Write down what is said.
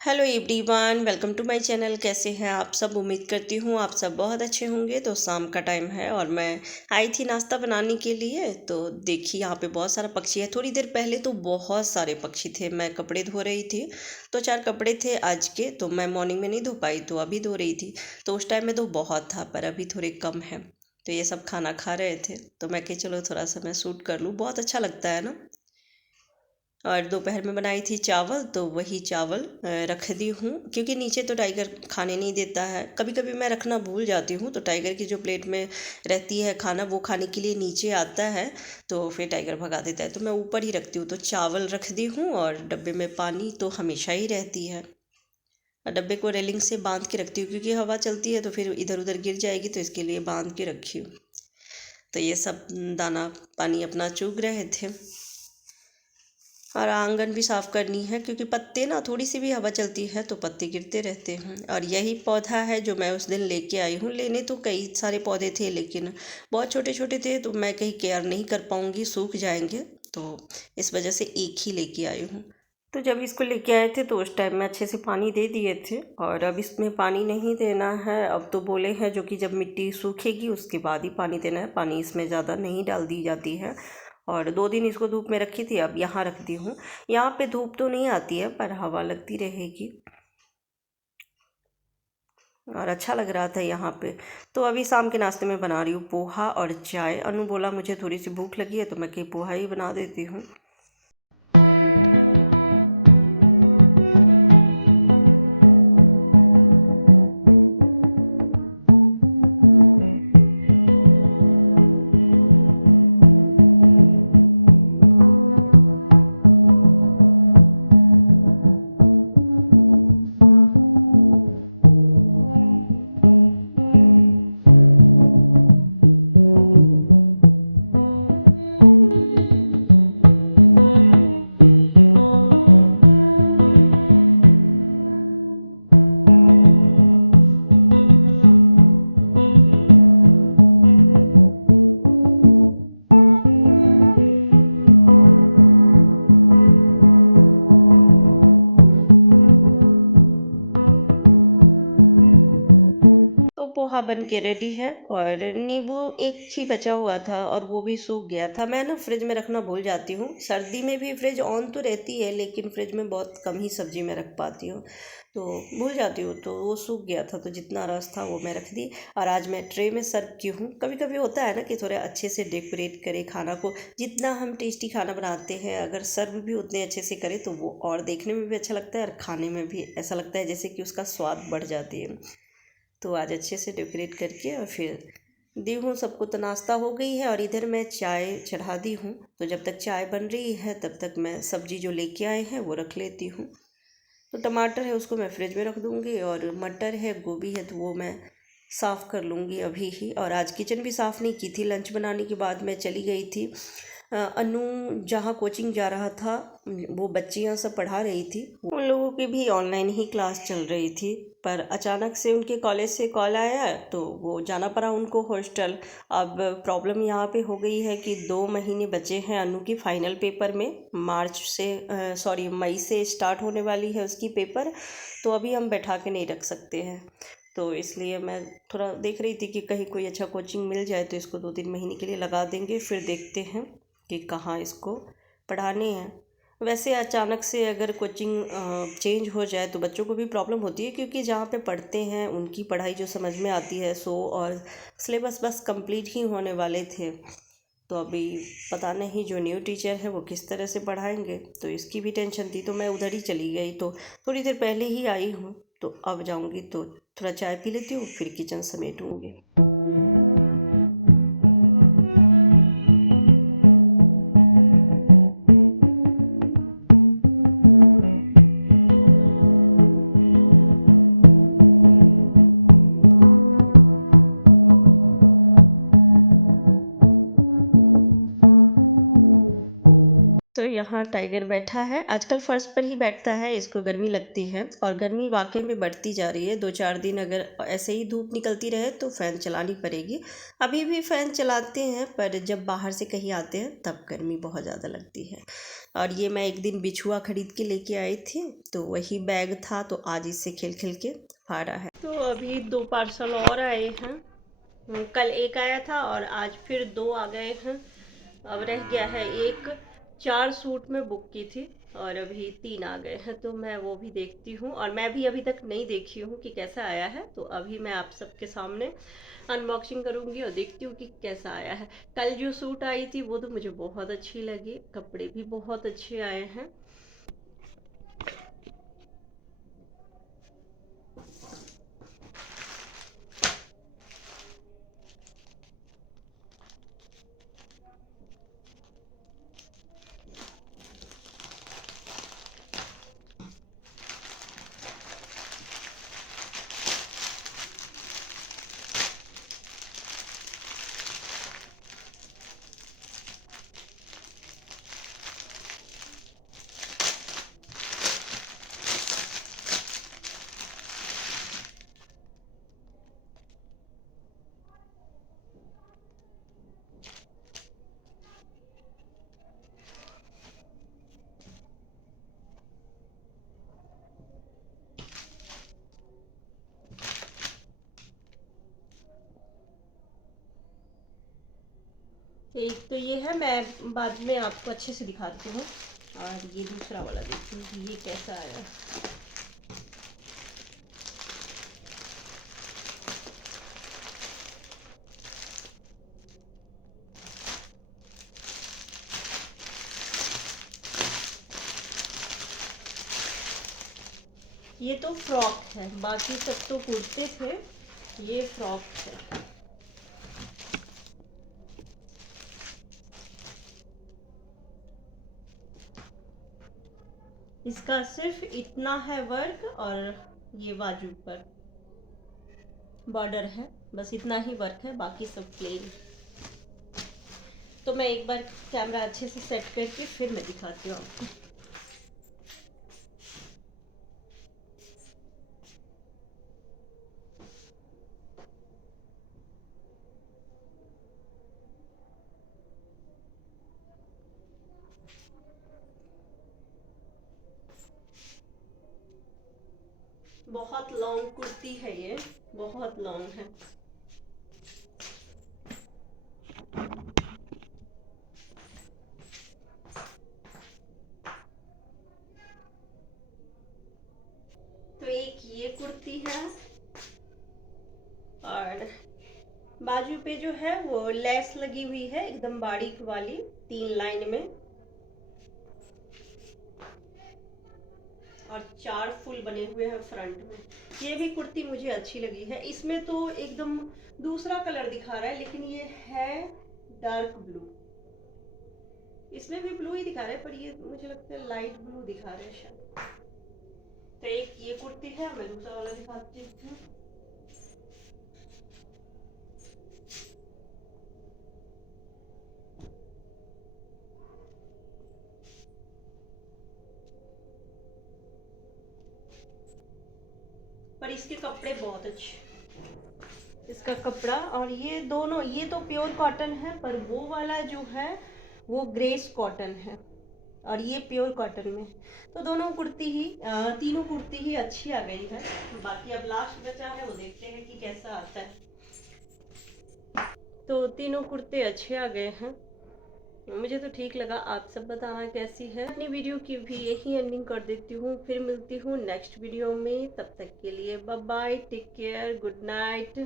Hello everyone, welcome to my channel. कैसे हैं आप सब? उम्मीद करती हूँ आप सब बहुत अच्छे होंगे। तो शाम का टाइम है और मैं आई थी नाश्ता बनाने के लिए। तो देखिए यहाँ पे बहुत सारा पक्षी है। थोड़ी देर पहले तो बहुत सारे पक्षी थे। मैं कपड़े धो रही थी, तो चार कपड़े थे आज के, तो मैं मॉर्निंग में नहीं धो पाई, तो अभी धो रही थी। तो उस टाइम में तो बहुत था, पर अभी थोड़े कम है। तो ये सब खाना खा रहे थे, तो मैं कि चलो थोड़ा सा मैं शूट कर लूँ, बहुत अच्छा लगता है ना। और दोपहर में बनाई थी चावल, तो वही चावल रख दी हूँ, क्योंकि नीचे तो टाइगर खाने नहीं देता है। कभी कभी मैं रखना भूल जाती हूँ, तो टाइगर की जो प्लेट में रहती है खाना, वो खाने के लिए नीचे आता है, तो फिर टाइगर भगा देता है। तो मैं ऊपर ही रखती हूँ। तो चावल रख दी हूँ और डब्बे में पानी तो हमेशा ही रहती है। और डब्बे को रेलिंग से बांध के रखती हूँ, क्योंकि हवा चलती है तो फिर इधर उधर गिर जाएगी, तो इसके लिए बांध के रखी हूँ। तो ये सब दाना पानी अपना चुग रहे थे। और आंगन भी साफ़ करनी है, क्योंकि पत्ते ना, थोड़ी सी भी हवा चलती है तो पत्ते गिरते रहते हैं। और यही पौधा है जो मैं उस दिन लेके आई हूँ। लेने तो कई सारे पौधे थे, लेकिन बहुत छोटे छोटे थे, तो मैं कहीं केयर नहीं कर पाऊँगी, सूख जाएंगे। तो इस वजह से एक ही लेके आई हूँ। तो जब इसको लेके आए थे तो उस टाइम में अच्छे से पानी दे दिए थे, और अब इसमें पानी नहीं देना है। अब तो बोले हैं जो कि जब मिट्टी सूखेगी उसके बाद ही पानी देना है। पानी इसमें ज़्यादा नहीं डाल दी जाती है। और 2 दिन इसको धूप में रखी थी, अब यहाँ रख दी हूँ। यहाँ पे धूप तो नहीं आती है, पर हवा लगती रहेगी और अच्छा लग रहा था यहाँ पे। तो अभी शाम के नाश्ते में बना रही हूँ पोहा और चाय। अनु बोला मुझे थोड़ी सी भूख लगी है, तो मैं कहीं पोहा ही बना देती हूँ। तो पोहा बन के रेडी है, और नींबू एक ही बचा हुआ था और वो भी सूख गया था। मैं ना फ्रिज में रखना भूल जाती हूँ। सर्दी में भी फ्रिज ऑन तो रहती है, लेकिन फ्रिज में बहुत कम ही सब्जी में रख पाती हूँ, तो भूल जाती हूँ। तो वो सूख गया था, तो जितना रस था वो मैं रख दी। और आज मैं ट्रे में सर्व की हूँ। कभी कभी होता है ना कि थोड़े अच्छे से डेकोरेट करें खाना को। जितना हम टेस्टी खाना बनाते हैं, अगर सर्व भी उतने अच्छे से करें तो वो और देखने में भी अच्छा लगता है, और खाने में भी ऐसा लगता है जैसे कि उसका स्वाद बढ़ जाती है। तो आज अच्छे से डेकोरेट करके और फिर दी हूँ सबको। तो नाश्ता हो गई है और इधर मैं चाय चढ़ा दी हूँ। तो जब तक चाय बन रही है तब तक मैं सब्ज़ी जो लेके आए हैं वो रख लेती हूँ। तो टमाटर है उसको मैं फ्रिज में रख दूँगी, और मटर है, गोभी है, तो वो मैं साफ़ कर लूँगी अभी ही। और आज किचन भी साफ़ नहीं की थी। लंच बनाने के बाद मैं चली गई थी। अनु जहाँ कोचिंग जा रहा था, वो बच्चियाँ सब पढ़ा रही थी। उन लोगों की भी ऑनलाइन ही क्लास चल रही थी, पर अचानक से उनके कॉलेज से कॉल आया, तो वो जाना पड़ा उनको हॉस्टल। अब प्रॉब्लम यहाँ पे हो गई है कि 2 महीने बचे हैं अनु की फाइनल पेपर में। मार्च से सॉरी मई से स्टार्ट होने वाली है उसकी पेपर। तो अभी हम बैठा के नहीं रख सकते हैं। तो इसलिए मैं थोड़ा देख रही थी कि कहीं कोई अच्छा कोचिंग मिल जाए तो इसको 2-3 महीने के लिए लगा देंगे, फिर देखते हैं कि कहाँ इसको पढ़ाने हैं। वैसे अचानक से अगर कोचिंग चेंज हो जाए तो बच्चों को भी प्रॉब्लम होती है, क्योंकि जहाँ पे पढ़ते हैं उनकी पढ़ाई जो समझ में आती है सो, और सिलेबस बस कंप्लीट ही होने वाले थे। तो अभी पता नहीं जो न्यू टीचर है वो किस तरह से पढ़ाएंगे, तो इसकी भी टेंशन थी। तो मैं उधर ही चली गई, तो थोड़ी देर पहले ही आई हूँ। तो अब जाऊँगी तो थोड़ा चाय पी लेती हूँ, फिर किचन समेटूँगी। तो यहाँ टाइगर बैठा है। आजकल फर्श पर ही बैठता है, इसको गर्मी लगती है और गर्मी वाकई में बढ़ती जा रही है। 2-4 दिन अगर ऐसे ही धूप निकलती रहे तो फ़ैन चलानी पड़ेगी। अभी भी फ़ैन चलाते हैं, पर जब बाहर से कहीं आते हैं तब गर्मी बहुत ज़्यादा लगती है। और ये मैं एक दिन बिछुआ खरीद के लेके आई थी, तो वही बैग था, तो आज इससे खेल खेल के फाड़ा है। तो अभी 2 पार्सल और आए हैं। कल एक आया था और आज फिर 2 आ गए हैं। अब रह गया है एक। 4 सूट में बुक की थी और अभी 3 आ गए हैं, तो मैं वो भी देखती हूँ। और मैं भी अभी तक नहीं देखी हूँ कि कैसा आया है, तो अभी मैं आप सबके सामने अनबॉक्सिंग करूँगी और देखती हूँ कि कैसा आया है। कल जो सूट आई थी वो तो मुझे बहुत अच्छी लगी, कपड़े भी बहुत अच्छे आए हैं। एक तो ये है, मैं बाद में आपको अच्छे से दिखाती हूँ। और ये दूसरा वाला देखती हूँ कि ये कैसा आया। ये तो फ्रॉक है, बाकी सब तो कुर्ते थे, ये फ्रॉक है। इसका सिर्फ इतना है वर्क, और ये बाजू पर बॉर्डर है, बस इतना ही वर्क है, बाकी सब प्लेन। तो मैं एक बार कैमरा अच्छे से सेट करके फिर मैं दिखाती हूँ आपको। बहुत लॉन्ग कुर्ती है ये, बहुत लॉन्ग है। तो एक ये कुर्ती है, और बाजू पे जो है वो लेस लगी हुई है, एकदम बारीक वाली 3 लाइन में, और 4 फुल बने हुए हैं फ्रंट में। ये भी कुर्ती मुझे अच्छी लगी है। इसमें तो एकदम दूसरा कलर दिखा रहा है, लेकिन ये है डार्क ब्लू। इसमें भी ब्लू ही दिखा रहा है, पर ये मुझे लगता है लाइट ब्लू दिखा रहे हैं शायद। तो एक ये कुर्ती है, मैं दूसरा वाला दिखाती हूँ। पर इसके कपड़े बहुत अच्छे, इसका कपड़ा। और ये दोनों, ये तो प्योर कॉटन है, पर वो वाला जो है वो ग्रेस कॉटन है, और ये प्योर कॉटन में। तो दोनों कुर्ती ही, तीनों कुर्ती ही अच्छी आ गई है। बाकी अब लास्ट बचा है, वो देखते हैं कि कैसा आता है। तो तीनों कुर्ते अच्छे आ गए हैं, मुझे तो ठीक लगा। आप सब बताना कैसी है। अपनी वीडियो की भी यही एंडिंग कर देती हूँ, फिर मिलती हूँ नेक्स्ट वीडियो में। तब तक के लिए bye bye, take care, good night.